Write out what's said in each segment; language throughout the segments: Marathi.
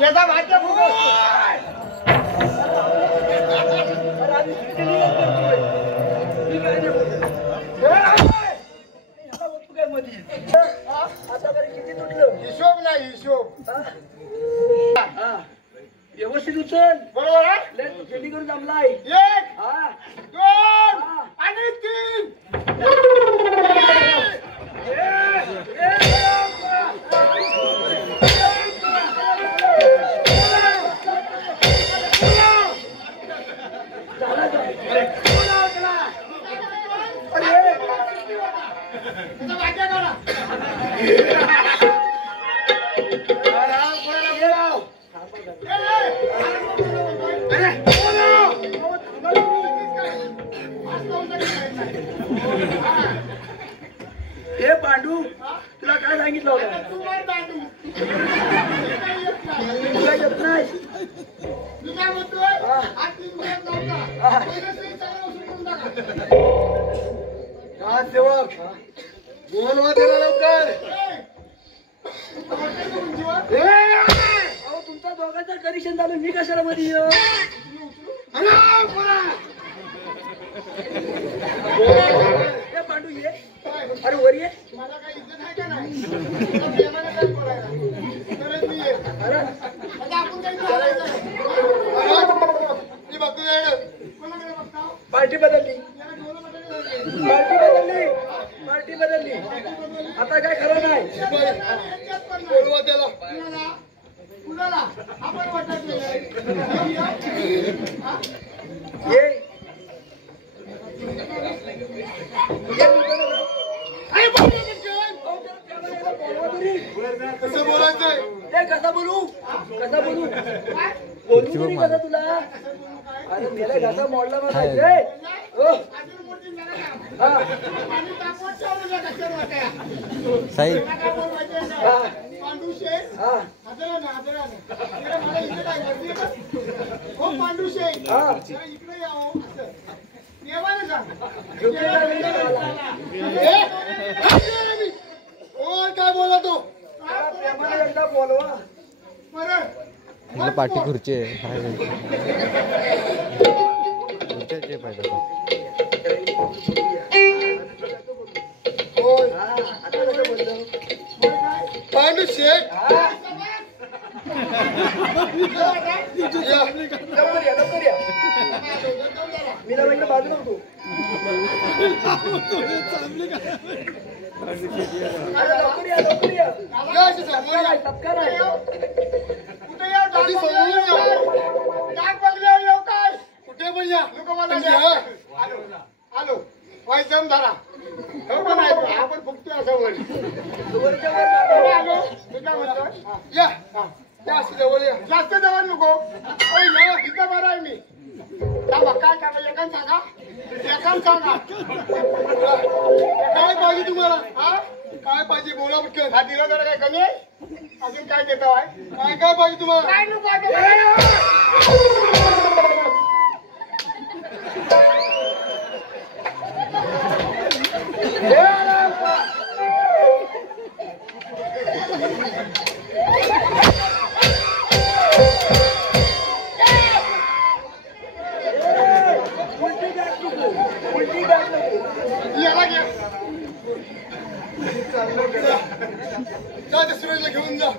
याचा भाज्या फुगो किती तुटलं हिशोब नाही हिशोब व्यवस्थित उचल बरोबर खेळी करून जमलाय 1 2 आणि 3 हे पांडू तुला काय सांगितलं होतं तुला येत नाही सेवक बोलवा त्याला लवकर तुमच्या दोघांचं कनेक्शन झालं मी कशाला मध्ये येऊ पांडू ये अरे वर ये मला काही इज्जत आहे का नाही पार्टी बदलली पार्टी बदलली आता काय खरं नाही कसं बोलायचंय ते कसं बोलू बोलू तरी कसं तुला अरे मेला घासा मोडला माझा काय बोला तो एकदा बोलवा मला पाठी खुर्ची आहे पाहिजे पांडू शेठ मी ना बाजू नको कुठे पण या आलो वायचम धरा आपण फुकतोय असं वर आलो मी काय म्हणतो या जास्त जवळ या जास्त जवळ नको इथं बरं आहे मी काय सांगा एकान सांगा काय पाहिजे तुम्हाला हा काय पाहिजे बोला पटकन हा दिला जरा काय कमी आहे अजून काय देतो आहे काय पाहिजे तुम्हाला काय नको सुरेशला घेऊन जा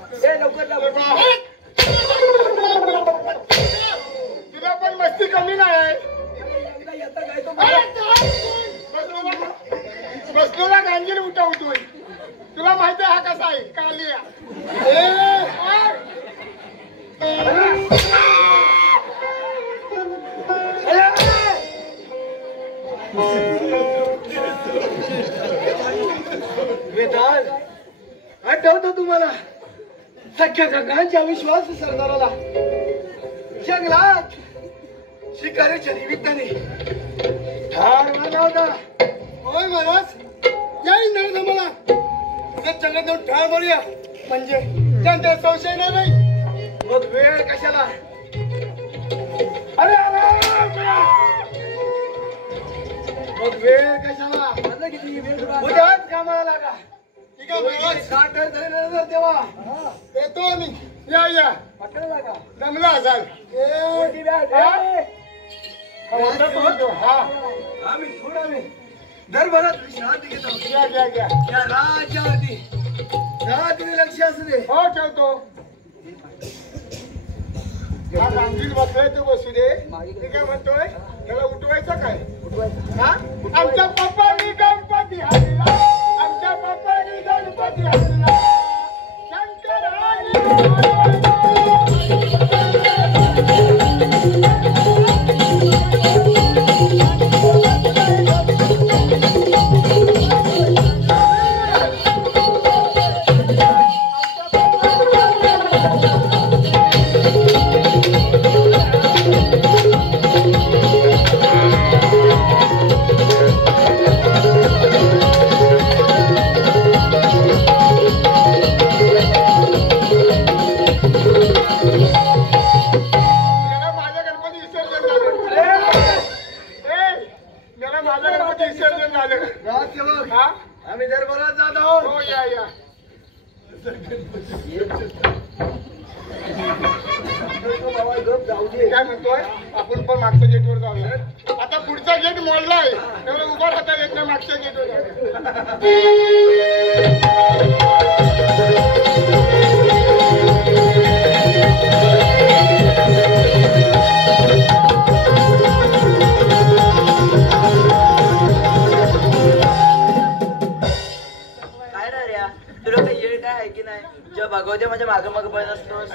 तुला पण मस्ती कमी नाही बसलोला गांजील उठवतोय तुला माहिती हा कसा आहे कालिया वेदांत आठवतो तुम्हाला सख्या काकांच्या विश्वास सरदाराला जंगलात शिकारीच्या निमित्ताने ठार मारला होता होय महाराज येईल ना मला जंगलात जाऊन ठार मारूया म्हणजे त्यांचा संशय नाही मग वेळ कशाला अरे मग वेळ कशाला उद्याच कामाला लागा ठीक आहे महाराज तेव्हा येतो आम्ही या या जमला असाल आम्ही थोडा वेळ दरबारात विश्रांती घेतो. घ्या घ्या घ्या या राजाने लक्ष असू दे. हो ठेवतो हा रामजील बसलाय तो बसू दे. मी काय म्हणतोय त्याला उठवायचं काय हा आमच्या पप्पानी गणपती हरला आमच्या पप्पानी गणपती हरला शंकर आम्ही दरबारात जात आहोत. हो या या काय म्हणतोय आपण पण मागच्या गेटवर जाऊया. आता पुढचा गेट मोडलाय तेवढं उभा राहता येत नाही मागच्या गेटवर भागवते माझ्या मागे मागे पळत असतोस.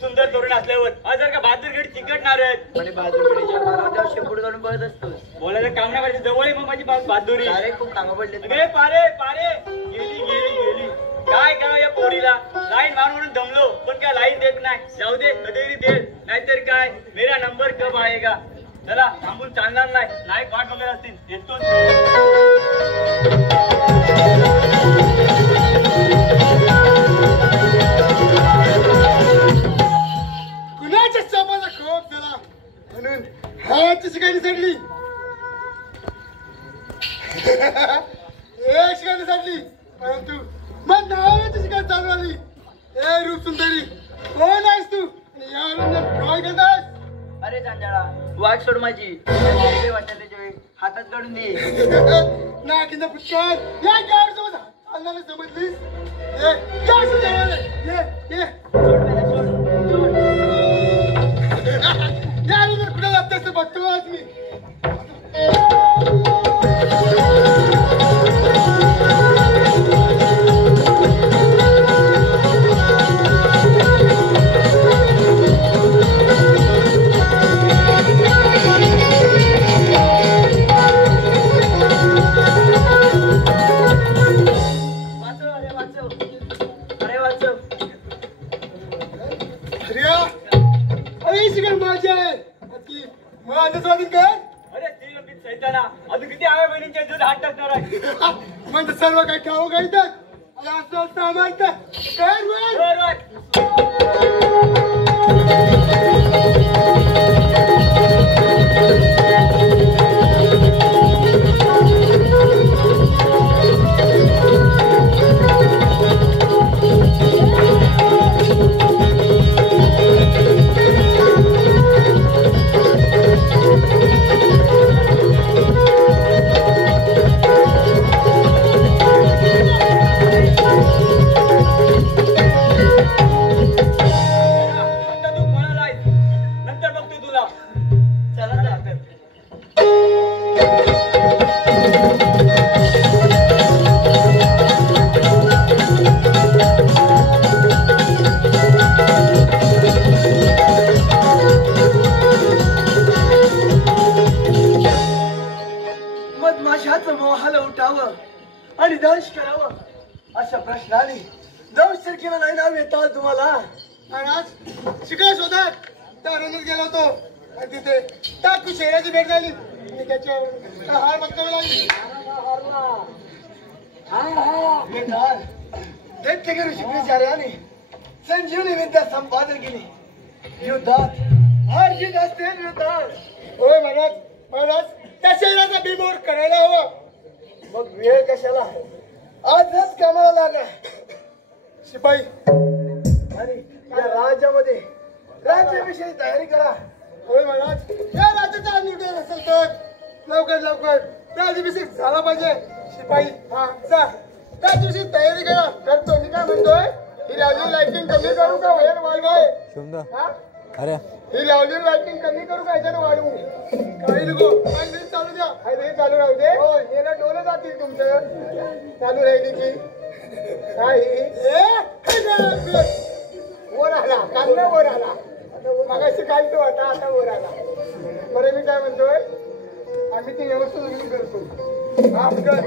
सुंदर तरुण असल्यावर आज जर का बहादूरगड चिकटणार आहेत आणि बहादूरगडीच्या भागावर शेपूट काढून पळत असतोस. बोलायचं काम नाही करायचं जवळ आहे मग माझी बहादुरी. अरे खूप कामं पडले. अरे पारे पारे गेली गेली गेली काय करावं या पोरीला. लाईन मार म्हणून दमलो पण काय लाईन देत नाही. जाऊ दे कधीही दे नाहीतर काय मेरा नंबर कब आएगा. चला थांबून चालणार नाही. नाही वाट वगैरे असतील येतो. कुणाच्या सामाला खोप झाला म्हणून हाची शिकायला चढली एक शिकायला चढली परंतु मग नावाची शिकायला चालू आली. ए रूप सुंदरी कोण आहेस तू आणि या रंगात काय करतास. अरे चांजाळा वाट सोड माझी. वाटत त्याच्या वेळी हातात काढून दे. नाकीचा पुष्कर या गाड समज अन्नाला समजलीस ये या सुजावाले ये ये सोड मला सोड सोड. या रुद्र कुठे लागतेस बघतो आज मी. अजून किती आव्या बहिणींच्या दूध हात टाकणार आहे. म्हणजे सर्व काही ठाऊ घालतात आणि असं असतं म्हणतात काय मधमाशाचं मोहाला उठावं आणि दंश करावं अशा प्रश्नाने दंश केलं नाही नाव येतात तुम्हाला. आणि आज शिकाय शोधात त्या रनत गेलो होतो आणि तिथे टाकू शहराची भेट झाली आणि त्याच्यावर हार बघावी लागली. दैत्यगिरी शिकण्याचार्याने संजीवनी विद्या संपादन केली. युद्धात हार जीत असते युद्धात. होय महाराज महाराज त्या शहराचा बिमोड करायला हवं. मग वेळ कशाला आजच कामाला लागा शिपाई आणि या राज्यामध्ये राज्याविषयी तयारी करा. होय महाराज, या राज्याचा निर्णय असेल तर लवकर राज्याभिषेक झाला पाहिजे. शिपाई हा जा राज्याविषयी तयारी करा. करतो. मी काय म्हणतोय, ही लावलेली लाइटिंग कमी करू का बाहेर वाढवाय? शिवमदा अरे ही लावलेली लाइटिंग कमी करू का याच्यानं वाढवू? काही नको, काही नाही चालू द्या. काही नाही चालू राहू दे. हो याला डोलं जातील तुमचं चालू राहिली की. काही वर आला कांदा वर आला. मगाशी काय तो आता आता वर आला. बरं मी काय म्हणतोय, आम्ही ती व्यवस्थित करतो. हा कर.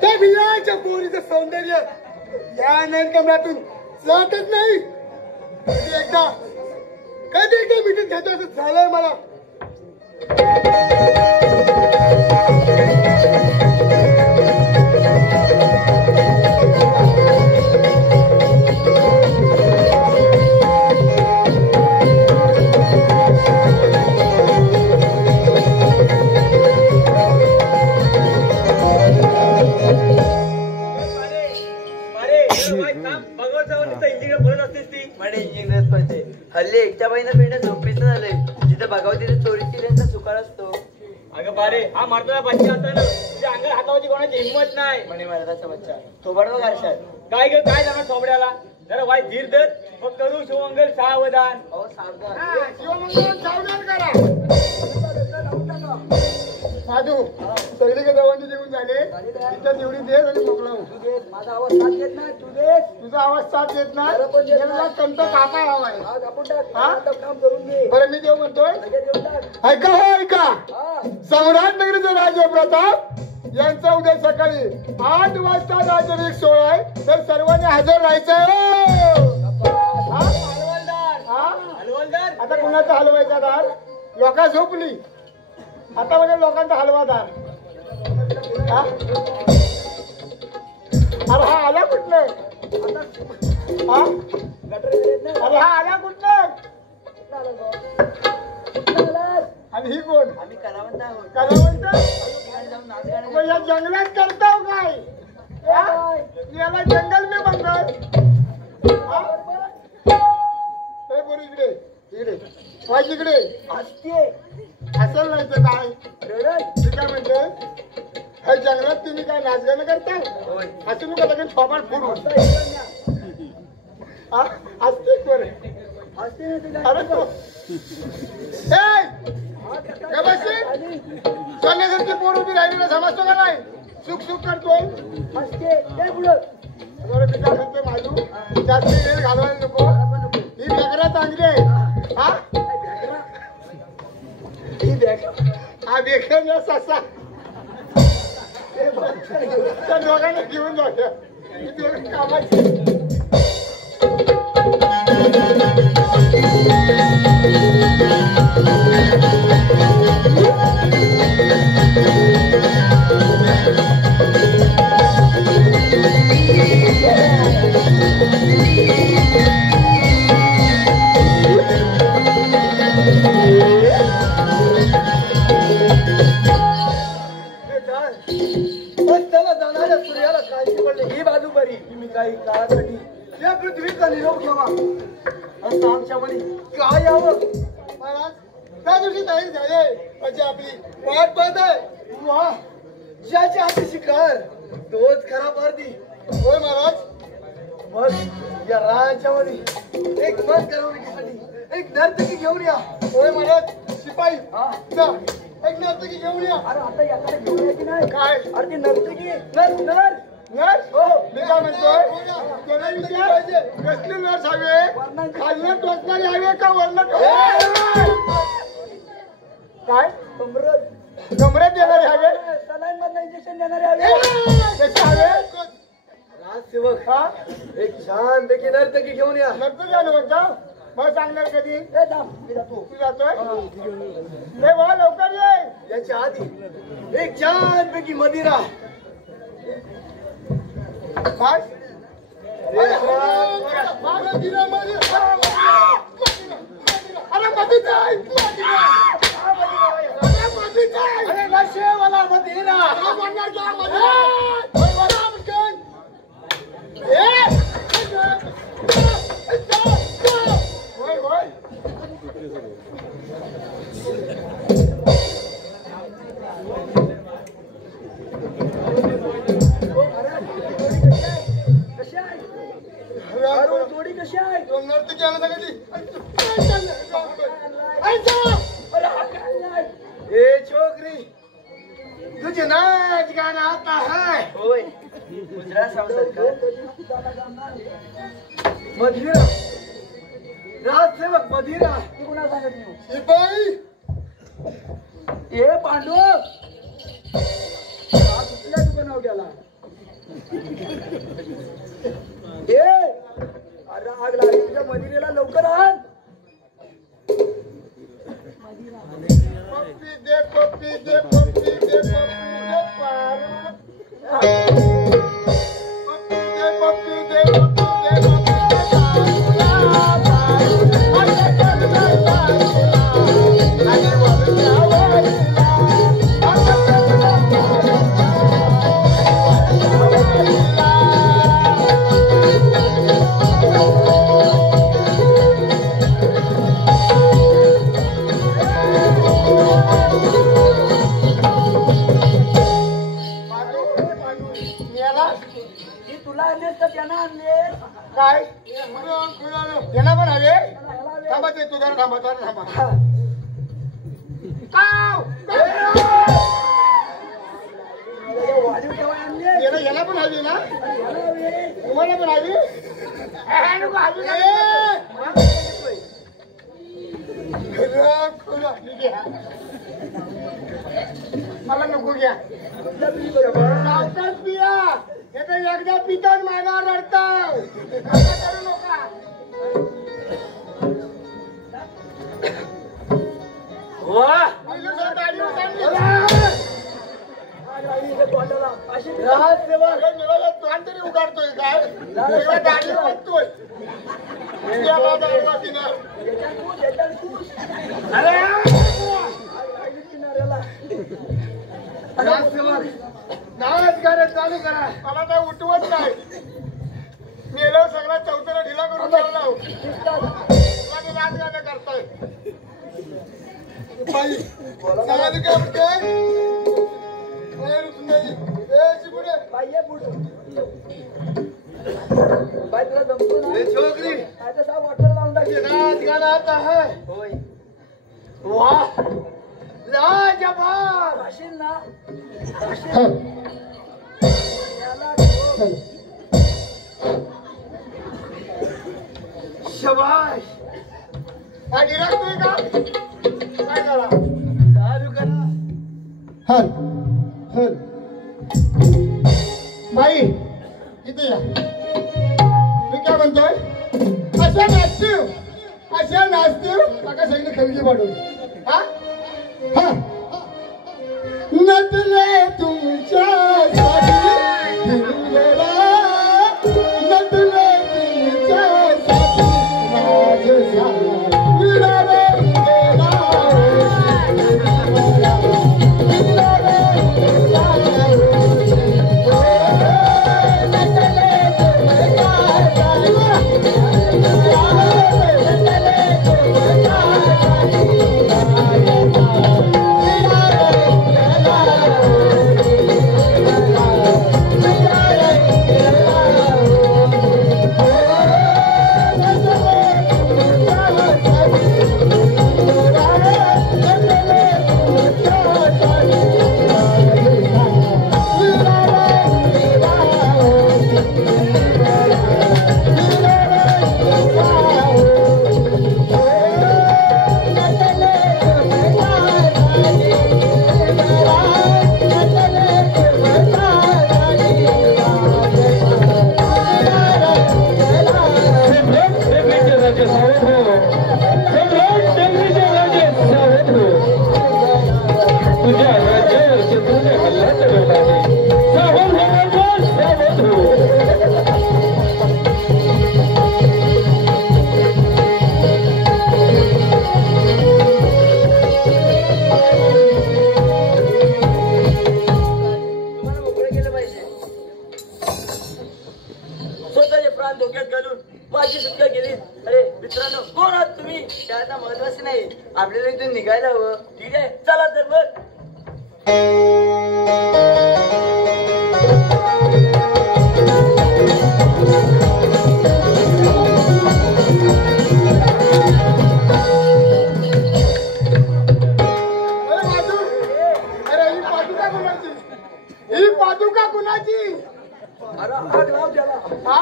त्या विलाच्या पोरीचं सौंदर्य या नयनकमलातून जातच नाही. कधी एकदा मिठीत घेतो असं झालंय मला. हल्ली एकट्या बाईनं फिरणं झोपेचं झालंय. जिथं बघावं तिथे चोरी केल्याचा सुकाळ असतो. अगं बारे, हा मारताना बच्चा असताना तुझ्या अंगाला हातावरची कोणाची हिंमत नाही. म्हणे महाराजाचा बच्चा थोबाड बघ आरशात. काय ग काय जाणार थोबड्याला? जरा वाईट धीर धर. मग करू शिवमंगल सावधान. अहो सावधान. शिवमंगल सावधान करा. साधू सगळीकडे जवळ जेवून झाले. तिथं तेवढी दे आणि मोकळा हो. माझा आवाज साथ येत नाही. तू दे. तुझा आवाज साथ येत नाही. कंट काका हवाय. आज आपण काम करून घे. बरं मी देव म्हणतोय, ऐका हो ऐका. सम्राट नगरीचे राजे प्रताप यांचा उद्या सकाळी 8 वाजता राज्याभिषेक सोहळा आहे. तर सर्वांनी हजर राहायचंय. हलवलदार आता कुणाचा हलवायचा दार? लोका झोपली. आता म्हणजे लोकांचा हलवादार. अरे हा आला कुठलं? अरे हा आला कुठलं? आणि ही कोण? आम्ही कलावंत आहोत. कलावंत? ठिकाणी जाऊन नाच गाणं मग या जंगलात करताव काय? याला जंगल मी बंगाल. बोल इकडे इकडे वाज इकडे असते असेल नाही तर काय? मी काय म्हणते, ह्या जंगलात तुम्ही काय नाचगाणं करता? असं नको लगेच थोबाड फोडू. असते बरं. अरे तो सोन्यासारखी पोर उभी राहिलेला समजतो का नाही? सुख सुख करतोय. बरं मी काय म्हणतोय, माझू जास्त वेळ घालवायला नको. ही बेकरा चांगली आहे. हा बेकर ना ससा त्या दोघांना घेऊन जाऊया. ही दोघं कामाची. त्याला जाणाऱ्या सूर्याला काळजी पडली. ही बाजू बरी. तुम्ही काही काळासाठी या पृथ्वीचा निरोप घ्यावा असं आमच्या मनी काय यावं. महाराज त्या दिवशी तयारी झाली म्हणजे आपली वाट पाहत आहे. वा ज्याच्या हाती शिकार तोच खरा पारधी. होय महाराज. मग या राजाच्या मध्ये एक मन करवण्यासाठी एक नर्तकी घेऊन या. होय महाराज. शिपाई हा जा एक नर्तकी घेऊन या. अरे आता याकडे घेऊन यायची नाही काय? अरे ती नर्तकी नर्स नर्स नर्स? हो मी काय म्हणतोय, कसली नर्स हवे? खालनं टोचणारी हवे का वरनं काय कमरेत देणारे हवे? सलाईन मधलं इंजेक्शन देणारे हवे. कसे हवे? राजसेवक हा एक छान पैकी नर्तकी घेऊन या. नर्तकी आलो म्हणता. मग सांगणार कधी? ए थांब, मी जातो. तू जातोय? हे वा लवकर ये. याच्या आधी एक छान पैकी मदिरा. काय? अरे मधी अरे नशेवाला मदिरा म्हणणार क्या जोडी कशी आहे नर्तकी आणा सगळी ए छोकरी तुझे नाच गाना आता है होय गुजरात सांगतात का मदिरा राजसेवक मदिरा तू कुणा सांगत नाही शिपाई ए पांडव कुठल्या दुकानावर गेला ए अरे आग लागली तुझ्या मदिरेला लवकर आण पप्पी दे पप्पी दे पप्पी दे पप्पी दे पार पप्पी दे पप्पी दे पप्पी दे ही तुला आणले तर त्यांना आणले काय यांना पण हवे थांबा ते तुझ्या थांबा थांबा काव वाढीव केव्हा आणले याला पण हवी ना तुम्हाला पण हवी मला नको घ्या सावकाश पिया हे तर एकदा पितात मागावर रडताव करू नका तरी उगाडतोय काय गाडी वाटतोय नाच गाणं चालू करा मला काय उठवत नाही मेलं सगळा चौथ्याला ढिला करून ठेवला नाच गाणं करताय बाई सांगायचं काय म्हणते बाई ये पुढं बाई तुला जमतो ना छोकरी आता सा वॉटर लावून टाकले नाच गाणं आता है होय वाह लाजवाब भाषील ना याला शबाश हा गिराकतोय का काय करा चालू करा हल हल बाई इथे या मी काय म्हणतोय अशा नाचतील काका सगळी खरेदी पाडून हा हा नटले तुमच्यासाठी फिरलेला नटले तुमच्यासाठी माझा विरारे गेला का कुणाची? अरे आग लाव त्याला. हा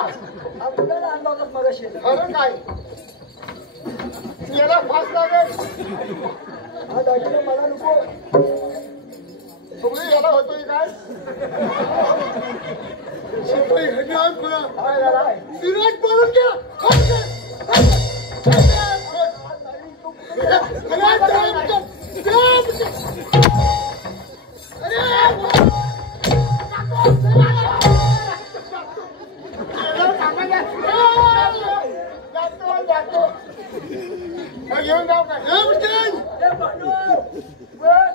हा कुणाला अंगाव होतास मगाशी? खरं काय याला फास लागेल. हा दागिना मला नको. तुम्ही याला होतोय काय? शिपाई घड्याळ खुला. काय झाला? विराट पळून घ्या. घेऊन जाऊ काय? ए भांडूर. बस.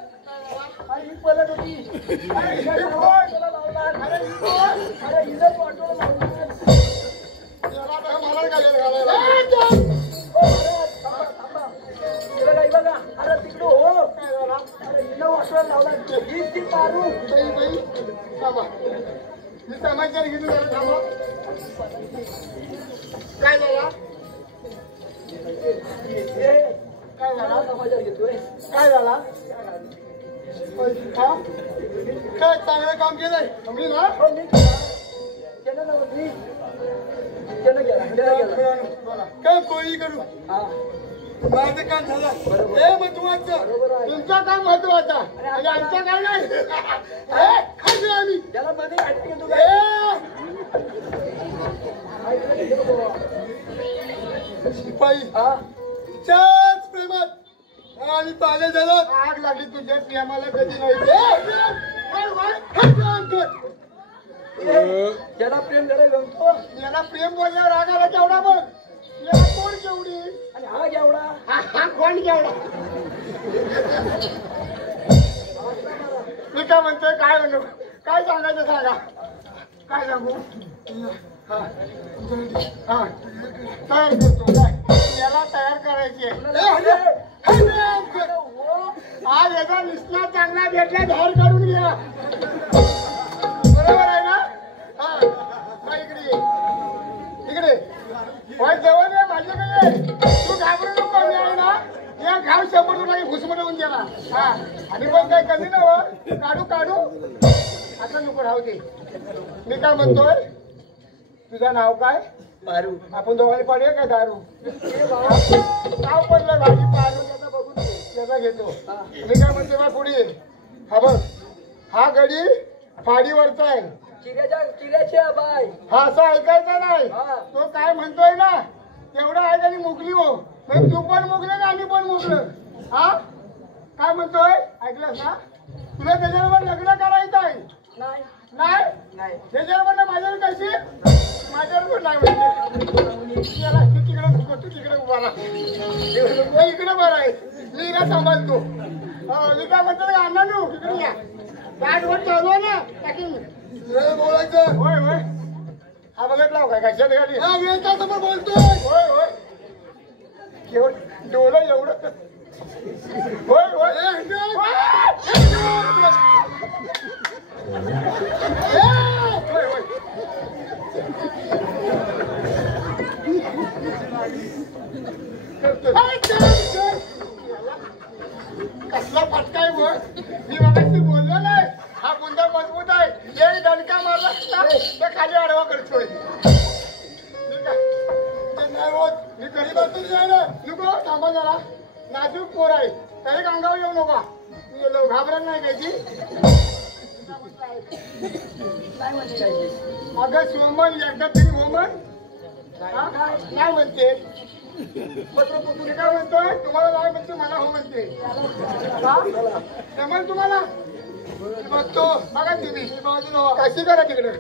आई पळत होती. अरे हिला लावला. अरे हिला पाठवलं लावलं. मला काय घालायला? ओ, अरे, थांबा, थांबा. इकडं काय बघा. अरे तिकडं हो. काय झाला? अरे हिला वाटवायला लावला. हीच ती मारू. बाई थांबा. मी समाचार घेऊन जरा थांबा. काय झाला? काय झाला? समाचार घेतोय. काय झाला? हा? काय चांगलं काम केलंय मी ना? केलं ना मी. केलं गेला. काय कोळी करू हा. माझं काम झालं हे महत्वाचं. तुमचं काम महत्वाचं आणि आमचं काय नाही. खाल्लं आम्ही. त्याला मध्ये हटके तू शिपाई हा. त्याच प्रेमात आणि पाले झालं आग लागली तुझ्या प्रेमाला कधी नाही. त्याला प्रेम करायला गमतो. याला प्रेम बोलल्यावर राग आला केवढा बघ. याला कोण केवढी आणि हा केवढा. हा कोण केवढा. मी काय म्हणतोय काय म्हणू काय सांगायचं सांगा. काय सांगू. हा हा तयार करतो काय याला तयार करायची आहे. आज याचा निसला चांगला भेटला धार काढून घ्या. बरोबर आहे ना? हा इकडे ये. इकडे होय जेवण आहे माझ्याकडे. तू घाबरू नको. मी आहे ना या घाव 100 तुला घुसमटवून गेला. हा आणि पण काय कमी नव्ह. काढू काढू आता नको राहू दे. मी काय म्हणतोय तुझं नाव काय? मारू. आपण दोघांनी पाडूया काय दारू? नाव पडलं भाजी पाडू त्याचा बघून त्याचा घेतो. मी काय म्हणते बा पुढे हा बघ हा गडी फाडीवरचा आहे. चिऱ्याची बाय. हा असं ऐकायचं नाही. हा. तो काय म्हणतोय ना तेवढं ऐक आणि मुकली हो. मग तू पण मुकलं ना आम्ही पण मुकलं. हा काय म्हणतोय ऐकलंस ना? तुला त्याच्याबरोबर लग्न करायचं आहे. नाही. नाही नाही. त्याच्याबरोबर माझ्यावर कशी माझ्यावर नाही म्हणजे याला तू तिकडे उभा राहा. इकडे बरं आहे. मी ना सांभाळतो. मी काय म्हणतो अण्णा नू इकडे या. गाडवर चालू ना टाकीन बोलायचं. होय होय हा बघितला काय कशात गाडी हा वेळचा समोर बोलतोय. होय होय केवढ डोलं एवढं. होय होय कसला फटकाय बघ. मी मगाशी बोललो नाही हा बुंदा मजबूत आहे. एक दणका मारला तर खाली आडवा करतोय. नाही होत. मी घरी बसून जायला नको. थांबा जरा नाजूक पोर आहे. काही अंगावर येऊ नका. मी घाबरत नाही त्याची. अगं सोमन एकदा तरी होमन नाही म्हणते. पत्र पुतुली काय म्हणतोय तुम्हाला नाही म्हणते मला हो म्हणते. जमल तुम्हाला बघतो. बघा तुम्ही कशी करा तिकडे.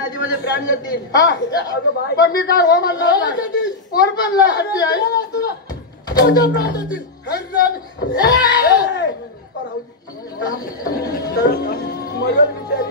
नदीमध्ये प्राण जातील. हा अगं बाई पण मी काय हो म्हणलं पोर पण लहानची आहे तुझ्या प्राण्यातील मगर बिचारी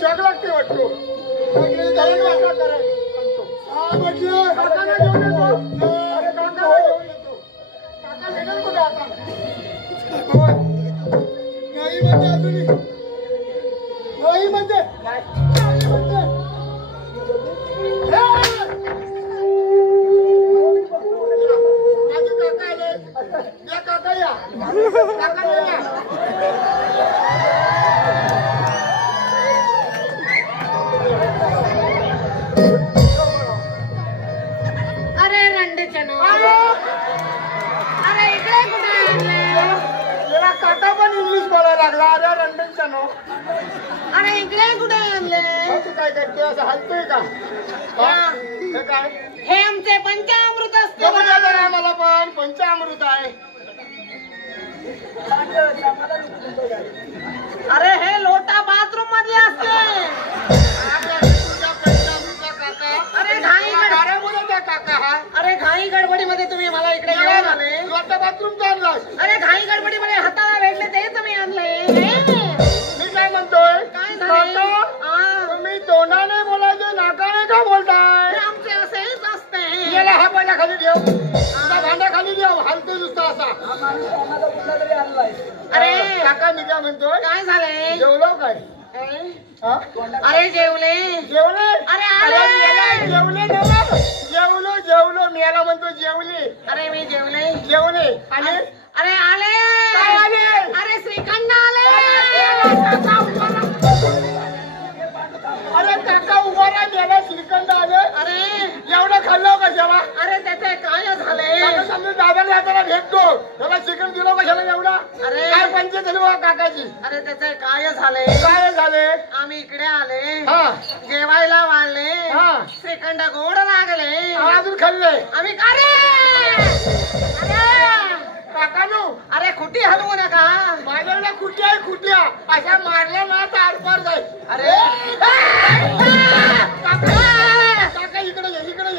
शॉक लागते वाटतो नाही म्हणजे अजूनही नाही म्हणजे माझे काका आले या काका या काका या अरे इकडे कुठे आणले? याला काका पण इंग्लिश बोलायला लागला. अरे रंडनच्यानो अरे इकडे कुठे आणले? तू काय करते असं हलतोय का? हे काय हे आमचे पंचामृत असते. मला पण पंचामृत आहे. अरे हे लोटा बाथरूम मध्ये असते. अरे घाई गडबडीमध्ये तुम्ही मला इकडे घेऊन आले. बाथरूम आणलास. अरे घाई गडबडीमध्ये हाताला भेटले तेच मी आणले. मी काय म्हणतोय काय झाले? तुम्ही तोंडाने बोलायचे नाकाने का बोलताय? आमचे असेच असते. याला हा पहिला खाली ठेव. भांड्या खाली ठेव. हलतोय नुसता असा. अरे काका मी काय म्हणतोय काय झाले? जेवलो काय? अरे जेवले जेवले. अरे आले. जेवले जेवलो जेवलो मी याला म्हणतो जेवले. अरे मी जेवले जेवले आणि अरे आले. काय आले? अरे श्रीखंड आले. अरे काका उभा राहा. त्याला श्रीखंड आले. अरे एवढं खाल्लं का जेव्हा? अरे त्याचे काय झाले? समजा दादाला हाताला भेटतो त्याला श्रीखंड दिलो कशाला एवढा? अरे काय पंचायत झाली बा काकाची? अरे त्याचे काय झाले? काय झाले? आम्ही इकडे आले. हा जेवायला वाढले. हा श्रीखंड गोड लागले. अजून खाल्ले आम्ही अरे काकानो. अरे खुटी हलवू नका. माझ्याकडे खुटी आहे. खुट्या अशा मारल्या ना तर आरपार जाईल. अरे काका इकडे ये. इकडे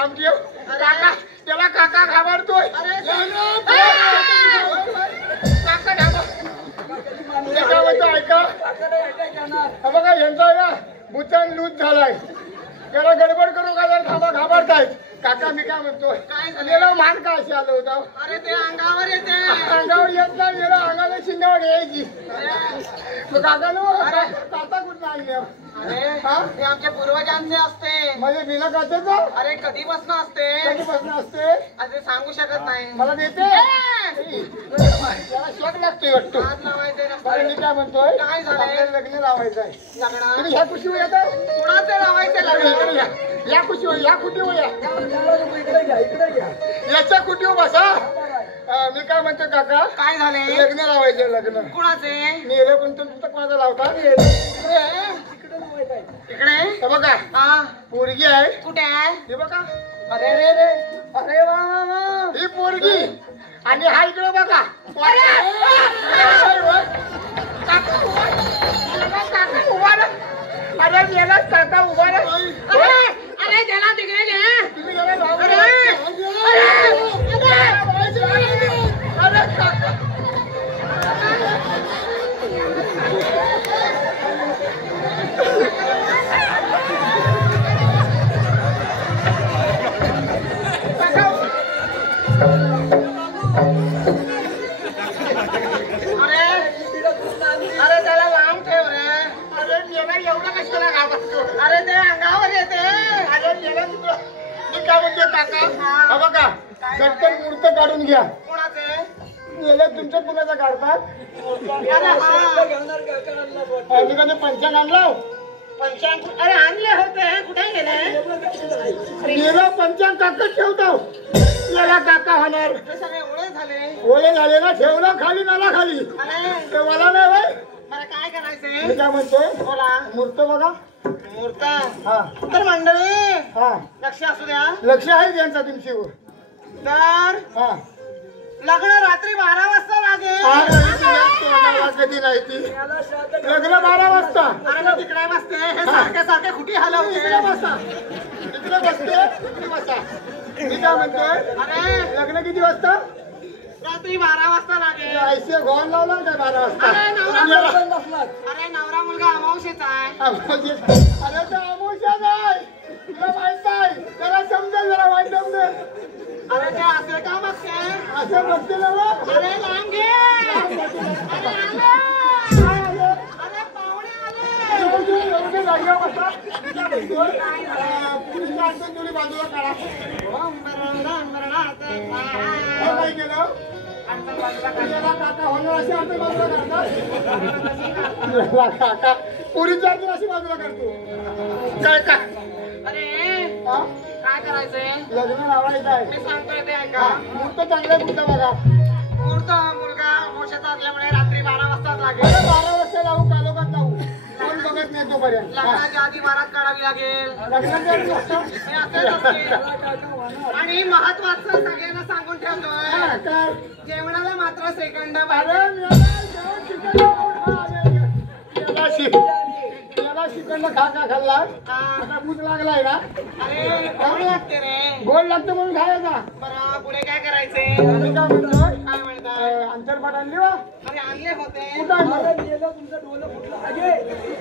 रामदेव काका त्याला काका घाबरतोय काका घाबर ऐका बघा यांचा ना भूतान लूज झालाय त्याला गडबड करू का जर थांबा घाबरताय काका मी काय म्हणतोय गेला मान का अशी आलं होतं अरे ते अंगावर येते अंगावर येत नाही गेला अंगाला शिंगावर यायची मग काकानो काका कुठं आणले अरे ते आमच्या पूर्वजांचे असते म्हणजे बिना काचेचं अरे कधीपासून असते कधीपासून असते असे सांगू शकत नाही मला देते त्याला शॉक लागतोय वाटतो हात लावायचे बरं, मी काय म्हणतोय काय झालंय? आपल्याला लग्न लावायचं आहे लग्न तुम्ही ह्या कुशीवर येता कुणाचे लावायचे लग्न या कुशीवर या कुटीवर या इकडे घ्या याच्या कुटीवर बसा मी काय म्हणतो काका काय झाले लग्न लावायचे लग्न कुणाचे नेलं पण तुमचं कोणाचं लावता इकडे हे बघा हा पोरगी आहे कुठे आहे हे बघा अरे रे रे अरे वा वा वा ही पोरगी आणि हा इकडे बघा अरे गेला काका उभा अरे त्याला तिकडे घे तुम्ही जरा लावून अरे अरे काका अरे त्याला लांब ठेव रे अरे गेला एवढा कशाला घाबरतो अरे ते अंगावर येते अरे गेला तुझं मी काय म्हणतो काका हा बघा चटकन मूर्त काढून घ्या कुणाचे गेल्या तुमच्या कुणाचा काढतात मी कधी पंचांग आणला पंचांग अरे आणले होते कुठे गेले गेला पंचांग काकाच ठेवतो याला काका होणार ते सगळे ओळे झाले ओले झाले ना ठेवलं खाली नाला खाली अरे ते मला नाही बाई मला काय मी करायचंय काय म्हणतोय बोला मूर्त बघा मूर्त हा तर मंडळी हा लक्ष असू द्या लक्ष आहे त्यांचा तुमच्यावर तर हा लग्न रात्री 12 वाजता लागेल तोंडाला कधी नाही ती लग्न 12 वाजता अरे मी तिकडे बसते हे सारखे सारखे कुठे हलवते इकडे बसा इकडे बसते इकडे बसा मी काय म्हणतोय अरे लग्न किती वाजता रात्री 12 वाजता लागेल आयसी घोन लावला काय 12 वाजता अरे नवरा मुलगा अमावशेचा आहे अरे ते अमोशा नाही तुला माहित नाही जरा समजेल जरा वाईट समजेल अरे ते असे का बघते असं बसते ना मग. अरे लांब घे अरे आले अरे पाहुणे आले एवढे जागेवर बसा. मी काय म्हणतोय, पुढच्या अडचण थोडी बाजूला काढा. हे काय केलं? याला काका होणार अशी अडचण बाजूला काढतात. याला काका पुरीच्या अडचण अशी बाजूला काढतो. काय का अरे हा? काय करायचंय लग्न लावायचं आहे. मी सांगतोय ते ऐका मुहूर्त चांगला आहे पुढचा बघा. मुहूर्त मुलगा अमावशेचा असल्यामुळे रात्री 12 वाजताच लागेल अरे 12 वाजता लावू कालोखात लावू कोण बघत नाही तोपर्यंत. हा. लग्नाच्या आधी वारात काढावी लागेल लग्नाच्या आधी वाजता? हे असेच असते. आणि महत्वाचं सगळ्यांना सांगून ठेवतोय हा, काय? जेवणाला मात्र सेकंड अरे पाहिजे याला चिकन याला याला चिकन खा का खाल्ला आता भूक लागलाय ना. अरे कोण लागते रे गोड लागतं म्हणून खायचा. बरं पुढे काय करायचे आम्ही काय म्हणतोय काय म्हणताय अंतरपाठ आणली वा अरे आणले होते कुठं आणलं?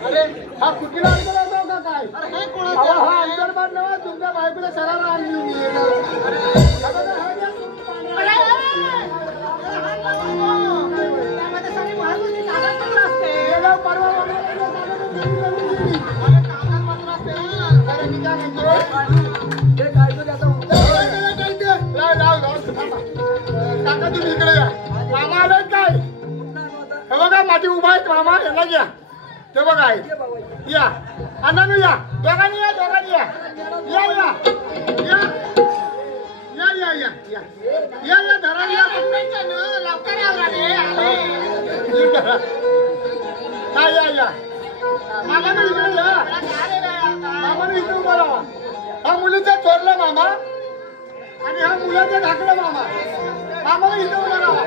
अरे हा कुठला अंतर होतो का काय अरे हे अहो, कोणाचं हा आहे? अंतरपाठ नव्हा तुमच्या बायकोला सरारा आणली मी. हा बघा, हा घ्या. त्यामध्ये सगळी महत्वाची कागदपत्र असते गेला परवा बनवलेलं कागद दिली. अरे कागदपत्र असते ना. अरे मी काय म्हणतोय काका तुम्ही इकडे या. मामा आले काय हे बघा माझी उभा आहेत मामा यांना घ्या ते बघा आहे या अण्णा या दोघांनी या दोघांनी या या या या या या या या या धरा या लवकर यावं लागेल हा या या मामा इकडे या मामाने इकडे उभा राहा. हा मुलीचा चोरला मामा आणि हा मुलाचा ढाकला मामा. मामाला इथं उभा राहा.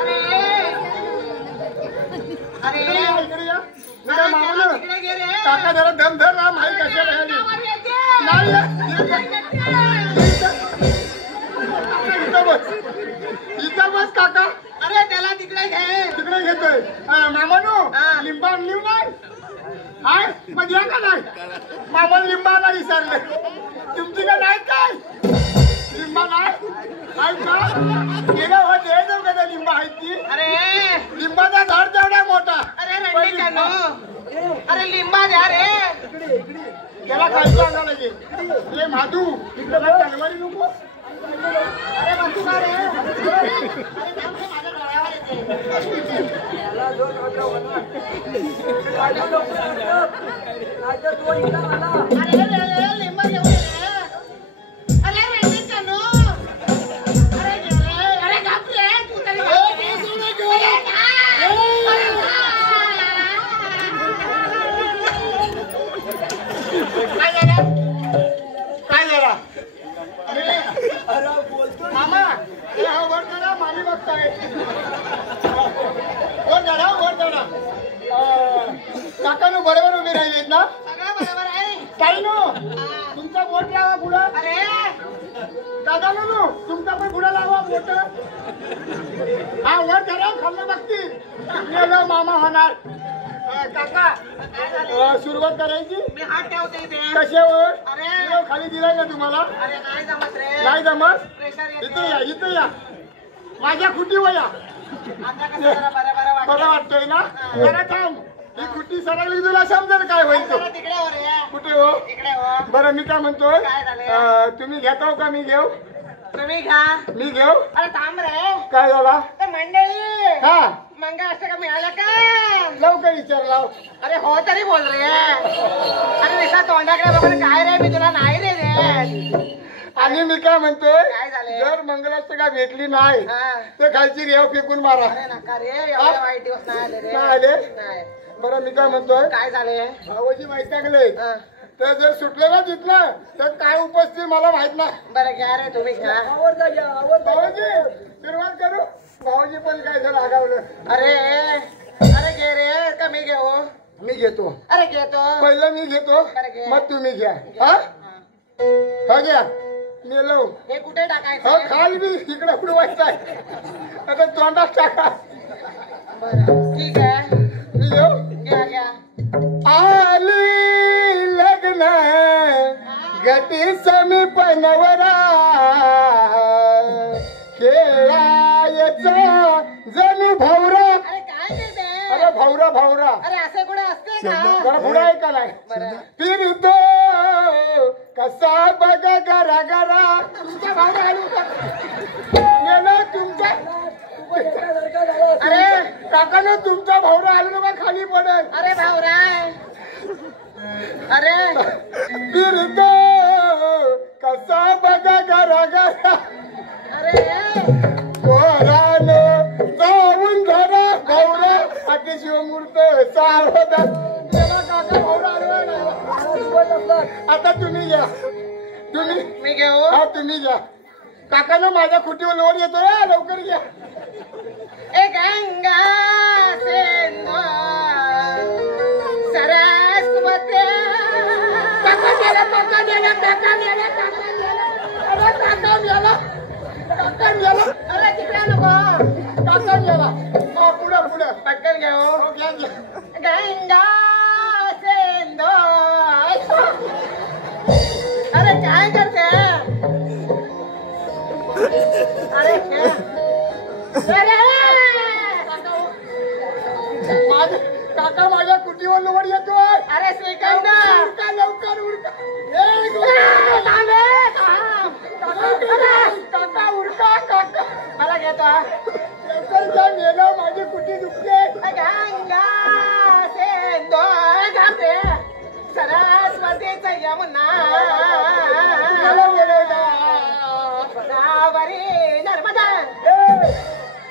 अरे इकडे या इकडे या. अरे मामाला तिकडे गे रे काका जरा दम धर ना माई कशा राहिली येते. नाही मामा लिंबाला विसरले. तुमची का नाही काय लिंबा नाही का गेलं हो दे जाऊ का लिंबा आहे ती. अरे लिंबाचा झाड तेवढा मोठा. अरे रंडीकानो, अरे लिंबा द्या रे. त्याला खायचं अंगाला घे. हे माधू इकडे काय तलवारी नको. अरे बसू का रे. अरे थांब रे, माझ्या डोळ्यावर येते. अरे लिंबा घेऊन ये रे. अरे रंडीकानो, अरे घे रे. अरे गप रे, तू तरी गप रे. अरे खा. काय झालं काय झालं मामा हे हा वर करा मामी बघताय. वर करा काकानं बरोबर उभी राहिलीत ना. सगळं बरोबर आहे. काही नो तुमचा बोट लावा पुढं. अरे दादा नो तुमचा पण पुढं लावा बोट. हा वर करा खाल्लं बघतील. गेलो मामा होणार. काका सुरुवात करायची. मी हात ठेवते इथे. कशावर अरे खाली दिलाय ना तुम्हाला. अरे नाही जमत रे. नाही जमत. प्रेशर इथे या इथे या माझ्या खुटीवर या. आता कसं जरा बरं बरं वाटतंय ना. जरा थांब ही खुटी सरकली तुला समजेल काय होईल तो. तिकडे हो रे. कुठे हो तिकडे हो. बरं मी काय म्हणतोय काय झालंय? तुम्ही घेताव का मी घेऊ. तुम्ही घ्या. मी घेऊ. अरे थांब रे. काय झाला तर मंडळी हा मंगळाष्टका मिळाला का. लवकर विचार लाव. अरे हो तरी बोल रे. अरे निसा तोंडाकडे बघून काय रे मी तुला नाही रे रे. आणि मी काय म्हणतोय काय झालंय? जर मंगलाष्टका भेटली नाही हा. तर खालची रेव फेकून मारा. अरे नका रे एवढे वाईट दिवस नाही आले रे. नाही आले? नाही. बरं मी काय म्हणतोय काय झाले. भावाची माहिती टाकले हा. तर जर सुटलं ना तिथलं तर काय उपस्थित मला माहित नाही. बरं घ्या रे तुम्ही घ्या. भाऊजी सुरुवात करू. भाऊजी पण काय झालं आगावलं. अरे अरे घे रे का मी घेऊ. मी घेतो. अरे घेतो. पहिलं मी घेतो बरं घे. मग तुम्ही घ्या. हा हा घ्या नेलो. हे कुठे हा टाकायचं. खाल बी इकडे उडवायचाय. आता तोंडात टाका. बरं ठीक आहे. मी घेऊ. घ्या घ्या. आली लग्न गती समीप नवरा खेळायचा जणू भौरा. अरे काय ते ते. अरे भौरा अरे असे कुठे असते का. जरा पुढे आहे का नाही. बरं. फिरतो कसा बघ गरा तुमच्या भावना आली तुमच्या. अरे काकानं तुमचा भावरा आलो ना खाली पडेल. अरे भाऊरा. अरे फिरतो कसा बघा गरा अरे पोरानो जाऊन धरा भावरा अतिशिवमूर्त सावधान. त्याला काका भावरा आलो ना. आता तुम्ही घ्या. तुम्ही मी घेऊ. हा तुम्ही घ्या. काकानं माझ्या खुटीवर लोर येतोय लवकर घ्या. ए गंगा सिंधू सरस्वती. काका गेला. अरे तिकडे नको. काका गेला. पुढे पटकन घेऊ. घ्या गंगा सिंधू. अरे काय करते. अरे खेळ. अरे काका माझ्या कुटीवर लोवर येतोय. अरे श्रीकांत. लवकर उरका. काका उरका काका. मला घेतो. मेला माझी कुटी दुखते. गंगा सिंधू घाटे सरस्वतीचं यमुना गोदावरी नर्मदा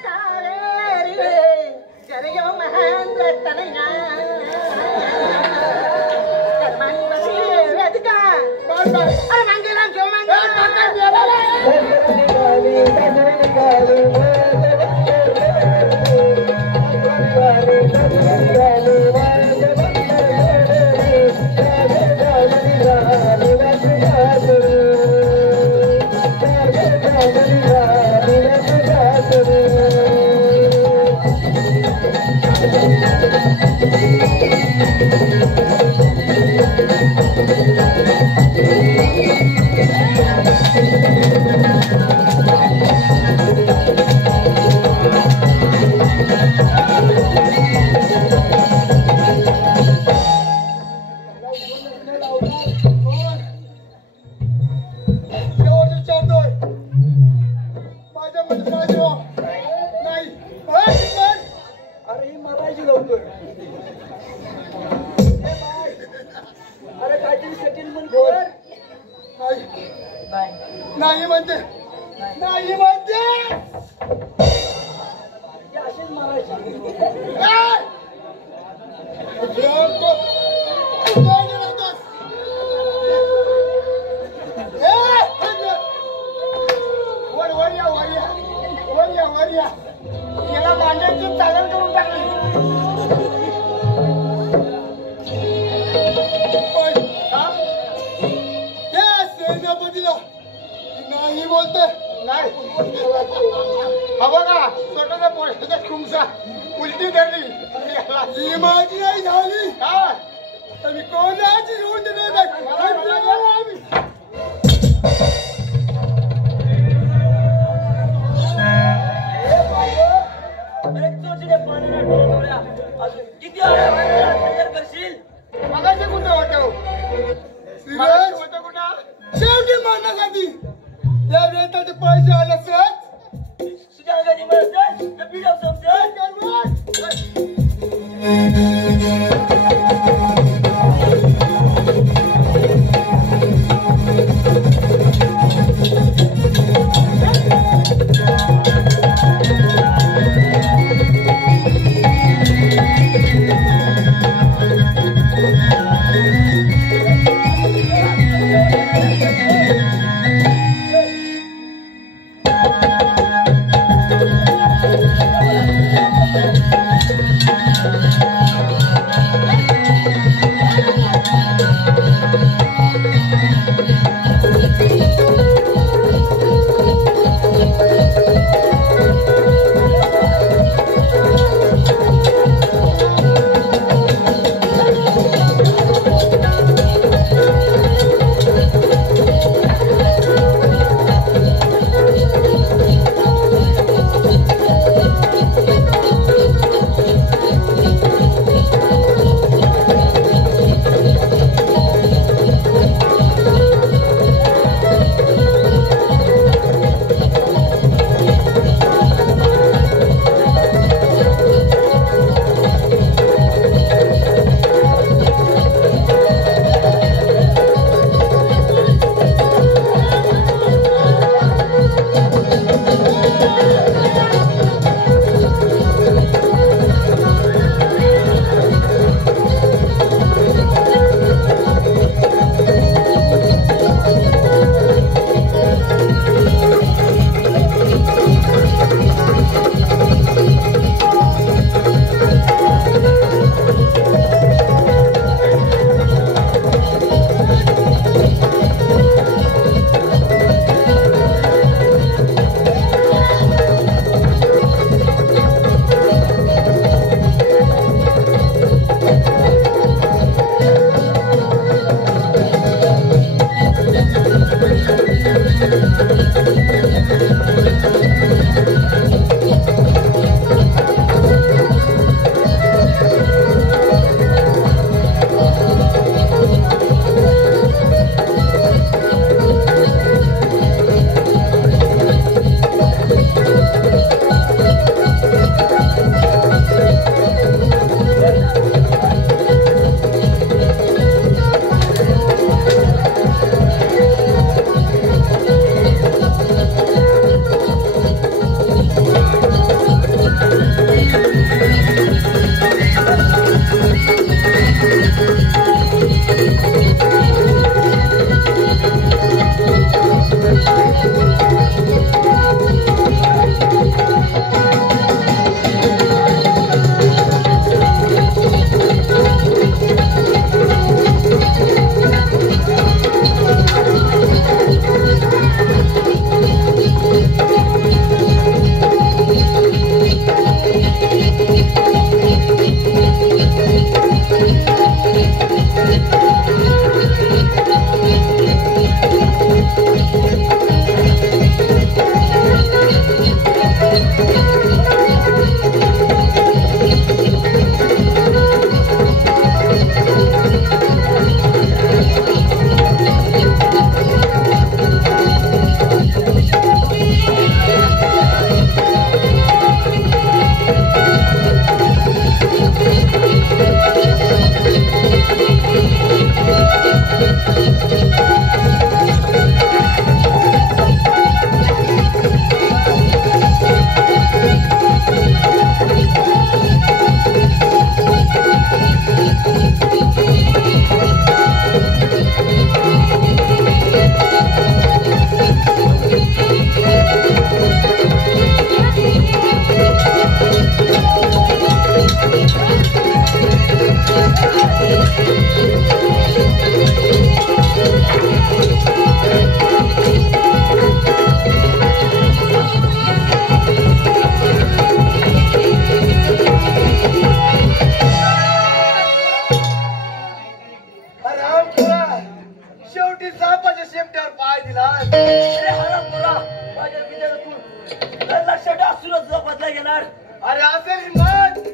कावेरी सरयू महेंद्र तनया कर्मण्वती वेदिका. अरे मंगलम शिव मंगल अरे ही मरायची लवकर. अरे काहीतरी सेटलमेंट कर. नाही म्हणते नाही म्हणते असेच मारायची. याला मांड्याची चादर करून टाकली. सेनापतीला नाही बोलते नाही हा बघा स्वतःच्या पोटाच्या खुमसा उलटी धरली. ही माझी नाही झाली तर मी कोणाची घेऊन देणार किती करशील मगाशी कुठं होतं कुठं शेवटी मारण्यासाठी या वेळेचे पैसे आले सहज तुझ्या घरी म्हणत पिढ्या समजत Thank you. शेवटी सापाच्या शेपट्यावर पाय दिला. अरे हराम खोरा, माझ्या विचारातून लक्षात असूनच बदला घेणार. अरे असेल हिम्मत